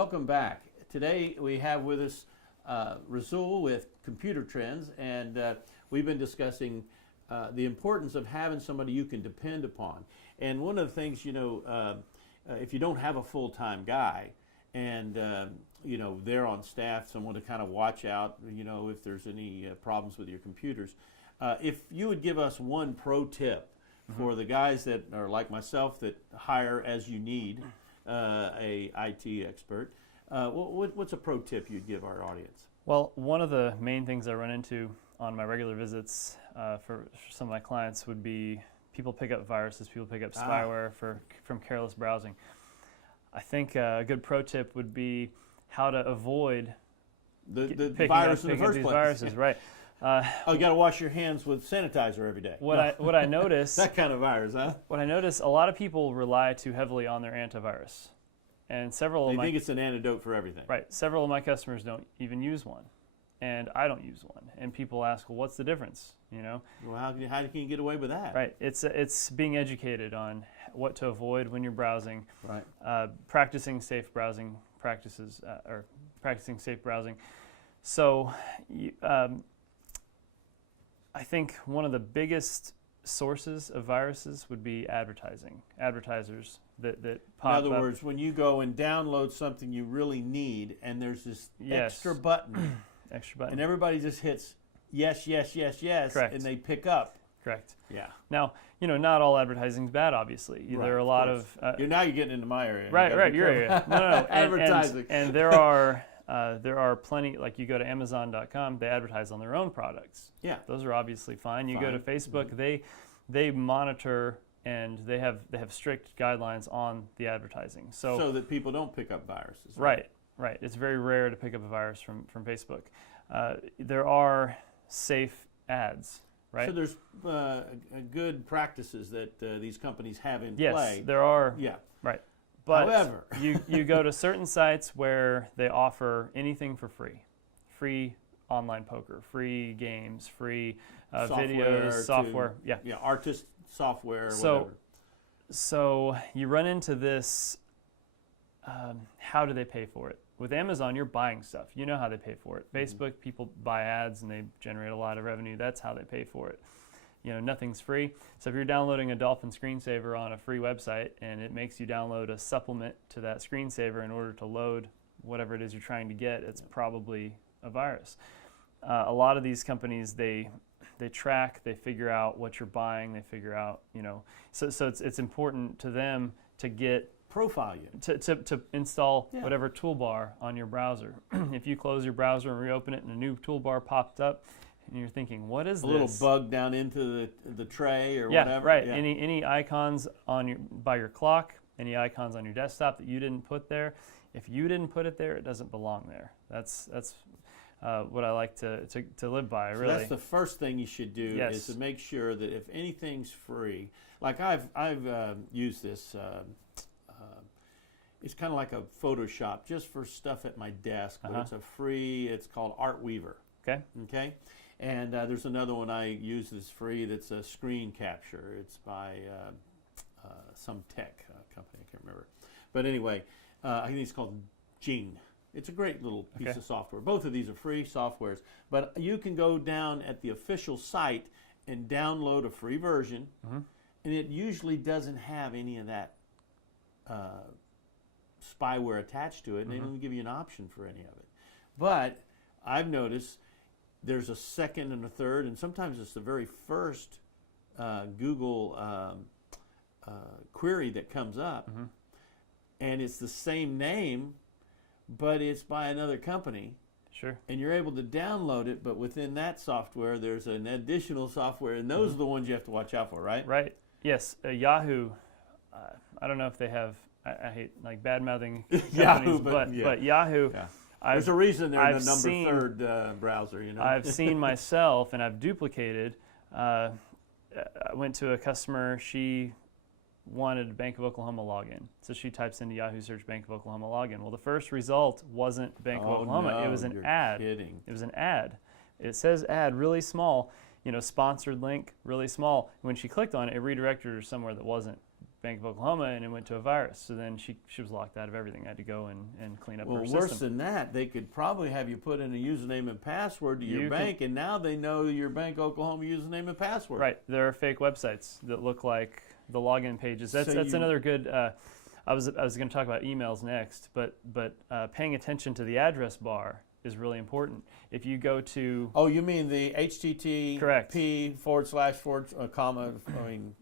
welcome back. Today we have with us Rasoul with Computer Trendz, and we've been discussing the importance of having somebody you can depend upon. And one of the things, if you don't have a full-time guy and they're on staff, someone to kind of watch out, if there's any problems with your computers, if you would give us one pro tip for the guys that are like myself that hire as you need a IT expert, what's a pro tip you'd give our audience? Well, one of the main things I run into on my regular visits for some of my clients would be people pick up viruses, people pick up spyware from careless browsing. I think a good pro tip would be how to avoid the virus in the first place. Viruses, right? You got to wash your hands with sanitizer every day. What I notice that kind of virus, huh? What I notice, a lot of people rely too heavily on their antivirus, and they think it's an antidote for everything. Right. Several of my customers don't even use one, and I don't use one. And people ask, well, what's the difference? Well, how can you get away with that? Right. It's being educated on what to avoid when you're browsing. Right. Practicing safe browsing practices or practicing safe browsing. So. I think one of the biggest sources of viruses would be advertising. Advertisers that pop up. In other words, when you go and download something you really need, and there's this extra button, and everybody just hits yes, yes, yes, yes, Correct. And they pick up. Correct. Yeah. Now, not all advertising is bad, obviously. Right, there are a lot of... you're getting into my area. Right, your area. No. Advertising. And there are plenty, like you go to Amazon.com, they advertise on their own products. Yeah. Those are obviously fine. You go to Facebook, they monitor and they have strict guidelines on the advertising. So that people don't pick up viruses. Right. It's very rare to pick up a virus from Facebook. There are safe ads, right? So there's good practices that these companies have in play. Yes, there are. Yeah. Right. But however, you go to certain sites where they offer anything for free. Free online poker, free games, free videos, software. Yeah, artist software, whatever. So you run into this, how do they pay for it? With Amazon, you're buying stuff. You know how they pay for it. Facebook, people buy ads and they generate a lot of revenue. That's how they pay for it. Nothing's free. So if you're downloading a Dolphin screensaver on a free website and it makes you download a supplement to that screensaver in order to load whatever it is you're trying to get, it's probably a virus. A lot of these companies, they track, they figure out what you're buying, they figure out, so it's important to them to get profile you to install whatever toolbar on your browser. If you close your browser and reopen it and a new toolbar popped up, and you're thinking, what is this? A little bug down into the tray or whatever. Right. Yeah. Any icons by your clock, any icons on your desktop that you didn't put there. If you didn't put it there, it doesn't belong there. That's what I like to live by. Really. So that's the first thing you should do is to make sure that if anything's free, like I've used this. It's kind of like a Photoshop just for stuff at my desk, but it's called Art Weaver. Okay. And there's another one I use that's free that's a screen capture. It's by some tech company, I can't remember. But anyway, I think it's called Jing. It's a great little piece of software. Both of these are free softwares. But you can go down at the official site and download a free version, and it usually doesn't have any of that spyware attached to it, and they don't give you an option for any of it. But I've noticed there's a second and a third, and sometimes it's the very first Google query that comes up, and it's the same name, but it's by another company. Sure. And you're able to download it, but within that software, there's an additional software, and those are the ones you have to watch out for, right? Right. Yes. Yahoo, I don't know if they have, I hate like bad-mouthing companies, Yahoo, but Yahoo... Yeah. There's a reason they're the third browser, I've seen myself, and I've duplicated. I went to a customer. She wanted Bank of Oklahoma login, so she types into Yahoo search Bank of Oklahoma login. Well, the first result wasn't Bank of Oklahoma. No, it was an ad. Kidding. It was an ad. It says ad really small. Sponsored link really small. When she clicked on it, it redirected her somewhere that wasn't Bank of Oklahoma, and it went to a virus. So then she was locked out of everything. I had to go and clean up her system. Well, worse than that, they could probably have you put in a username and password to your bank, and now they know your Bank of Oklahoma username and password. Right. There are fake websites that look like the login pages. That's another good. I was going to talk about emails next, but paying attention to the address bar is really important. If you go to you mean the HTTP correct. comma,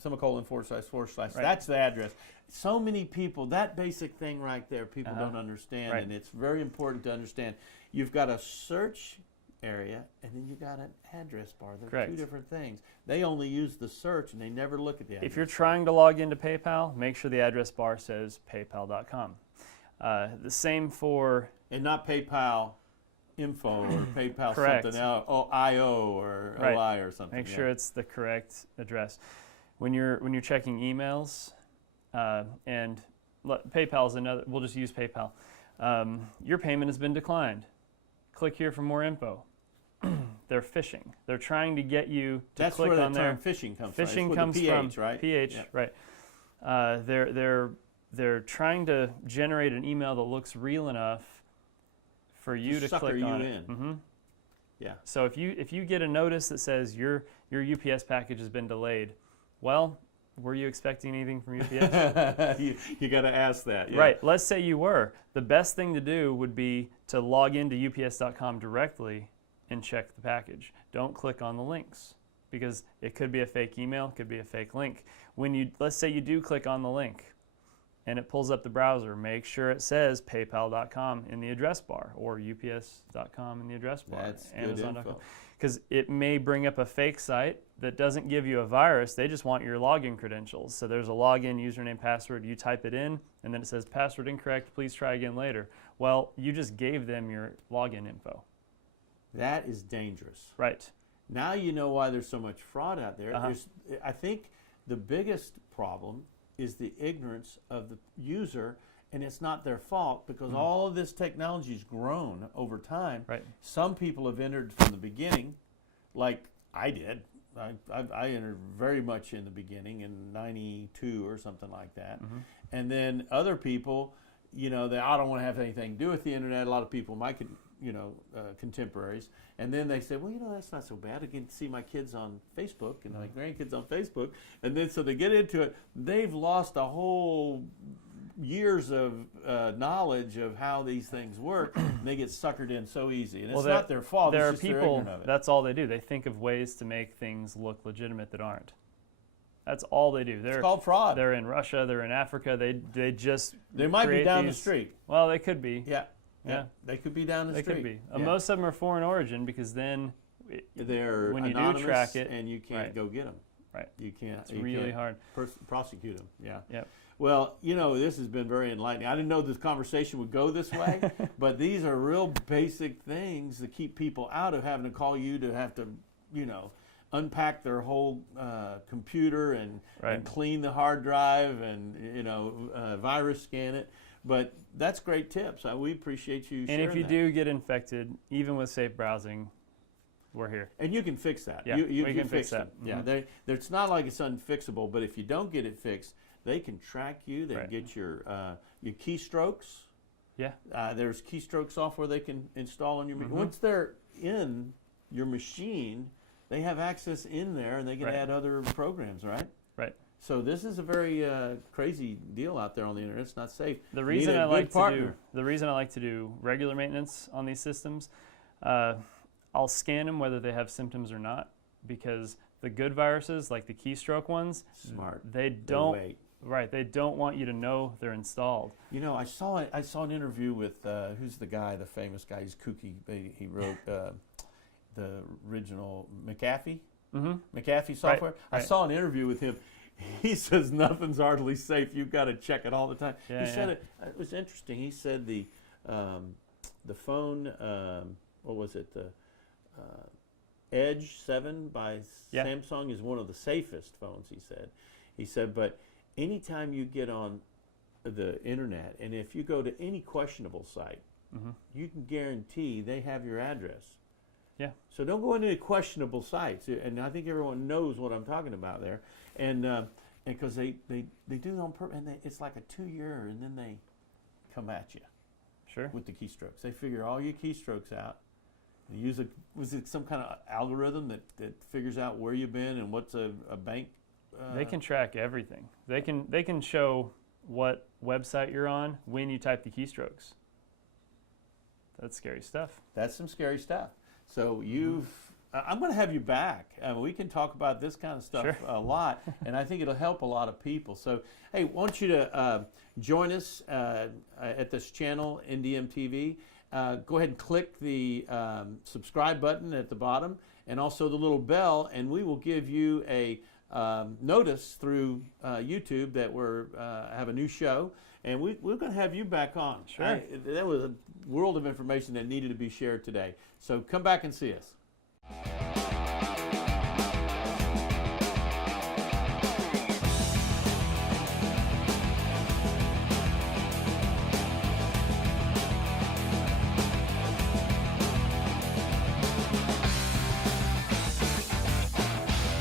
semicolon / Right. That's the address. So many people, that basic thing right there, people don't understand, Right. and it's very important to understand. You've got a search area, and then you got an address bar. They're Correct. two different things. They only use the search, and they never look at the address. If you're trying to log into PayPal, make sure the address bar says paypal.com. The same for and not PayPal info or PayPal Correct. something else, IO or Right. OI or something. make sure it's the correct address. When you're checking emails, and PayPal is another. We'll just use PayPal. Your payment has been declined. Click here for more info. They're phishing. They're trying to get you to That's click where on the their term phishing comes phishing from. It's comes with the PH, from right? PH, Yeah. right? They're trying to generate an email that looks real enough for you to sucker click you on in. it. Mm-hmm. Yeah. So if you get a notice that says your UPS package has been delayed, well, were you expecting anything from UPS? you got to ask that. Yeah. Right. Let's say you were. The best thing to do would be to log into ups.com directly and check the package. Don't click on the links because it could be a fake email, it could be a fake link. Let's say you do click on the link and it pulls up the browser, make sure it says paypal.com in the address bar or ups.com in the address bar. That's good Amazon.com. info. Because it may bring up a fake site that doesn't give you a virus. They just want your login credentials. So there's a login, username, password. You type it in, and then it says password incorrect. Please try again later. Well, you just gave them your login info. That is dangerous. Right. Now you know why there's so much fraud out there. I think the biggest problem is the ignorance of the user, and it's not their fault because all of this technology's grown over time. Right. Some people have entered from the beginning, like I did. I entered very much in the beginning in '92 or something like that. And then other people, I don't want to have anything to do with the internet. A lot of people, my contemporaries, and then they say, well, that's not so bad. I can see my kids on Facebook and my grandkids on Facebook, and then so they get into it. They've lost a whole years of knowledge of how these things work, and they get suckered in so easy. And it's not their fault. There it's are just they're people, ignorant of it. that's all they do. They think of ways to make things look legitimate that aren't. That's all they do. It's called fraud. They're in Russia. They're in Africa. They just They might be create down these- the street. Well, they could be. Yeah. Yeah. They could be down the They street. could be. Yeah. Most of them are foreign origin because then They're when you do anonymous track it, and you can't right. go get them. Right. You can't. it's you really can't hard. prosecute them. Yeah. Yep. Well, this has been very enlightening. I didn't know this conversation would go this way, but these are real basic things that keep people out of having to call you to have to, unpack their whole computer and clean the hard drive and, virus scan it. But that's great tips. We appreciate you sharing And if you that. do get infected, even with safe browsing, we're here. And you can fix that. Yeah, you we can fix that. Yeah, it's not like it's unfixable, but if you don't get it fixed, they can track you. They can get your keystrokes. Yeah. There's keystroke software they can install on your machine. Once they're in your machine, they have access in there, and they can add other programs, right? Right. So this is a very crazy deal out there on the internet. It's not safe. The reason I like to do regular maintenance on these systems, I'll scan them whether they have symptoms or not, because the good viruses, like the keystroke ones, Smart. They don't want you to know they're installed. I saw an interview with who's the guy, the famous guy. He's kooky. He wrote the original McAfee. McAfee software. Right. I saw an interview with him. He says nothing's hardly safe. You've got to check it all the time. He said it was interesting. He said the phone, what was it? The Edge 7 by Samsung is one of the safest phones, he said, but anytime you get on the internet, and if you go to any questionable site, you can guarantee they have your address. Yeah. So don't go into questionable sites, and I think everyone knows what I'm talking about there. And because they do it on purpose, and it's like a 2-year, and then they come at you Sure. with the keystrokes. They figure all your keystrokes out. They use was it some kind of algorithm that figures out where you've been and what's a bank? They can track everything. They can show what website you're on when you type the keystrokes. That's scary stuff. That's some scary stuff. So I'm going to have you back. We can talk about this kind of stuff Sure. a lot, and I think it'll help a lot of people. So, hey, I want you to join us at this channel, NDM TV. Go ahead and click the subscribe button at the bottom, and also the little bell, and we will give you a notice through YouTube that we're have a new show, and we're going to have you back on. Sure. That was a world of information that needed to be shared today. So come back and see us.